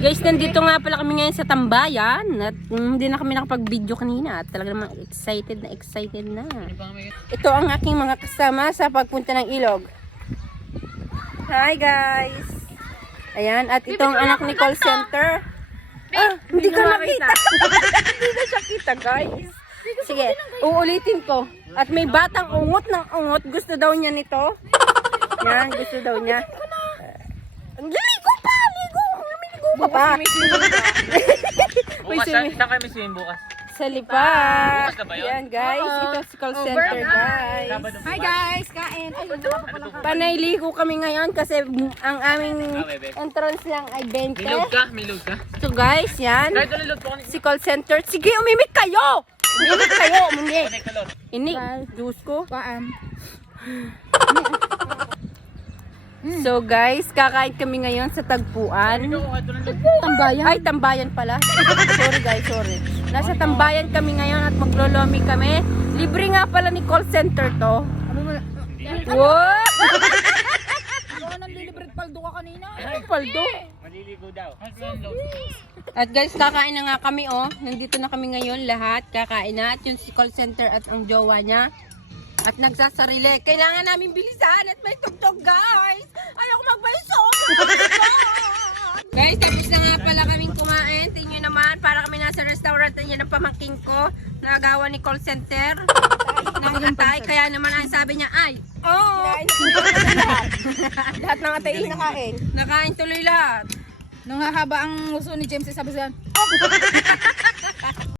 Guys, nandito nga pala kami ngayon sa tambayan at hindi na kami nakapag-video kanina at talaga namang excited na. Ito ang aking mga kasama sa pagpunta ng ilog. Hi guys! Ayan, at itong anak ni call center. Hindi ka nakita. Hindi na siya kita guys. Sige, uulitin ko. At may batang ungot ng ungot. Gusto daw niya nito. Yan, gusto daw niya. Ligo pa! Lumigo ka pa! Bukas, saan kayo may swimming bukas? Sa Lipa. Bukas na ba yun? Yan guys, ito si call center guys. Hi guys, kain. Ay, Panayligo kami ngayon kasi ang aming entrance lang ay 20. May log ka? So guys, yan. Kahit wala log po kanina. Si call center. Sige, umimik kayo! Umimik kayo! Umimik! Connect ka log. Ini, juice ko. paan. So guys, kakain kami ngayon sa tagpuan. Tambayan. Ay, tambayan pala. Sorry guys, sorry. Nasa tambayan kami ngayon at maglolomi kami. Libre nga pala ni call center to. What? Ano nang lilibre paldo ka kanina? Ay, paldo. Maliligo daw. At guys, kakain na nga kami oh. Nandito na kami ngayon lahat. Kakain na. At yung si call center at ang jowa niya. At nagsasarili. Kailangan namin bilisan at may tugtog guys. Ayoko magbayso. Guys, tapos na nga pala kaming kumain. Tingnan naman, para kami nasa restaurant. Yan ang pamangking ko. Nagawa ni call center. Nakatay. Kaya naman ang sabi niya ay, oh. Lahat ng atay nakain. Nakain tuloy lahat. Nung hahaba ang uso ni James, sabi siya,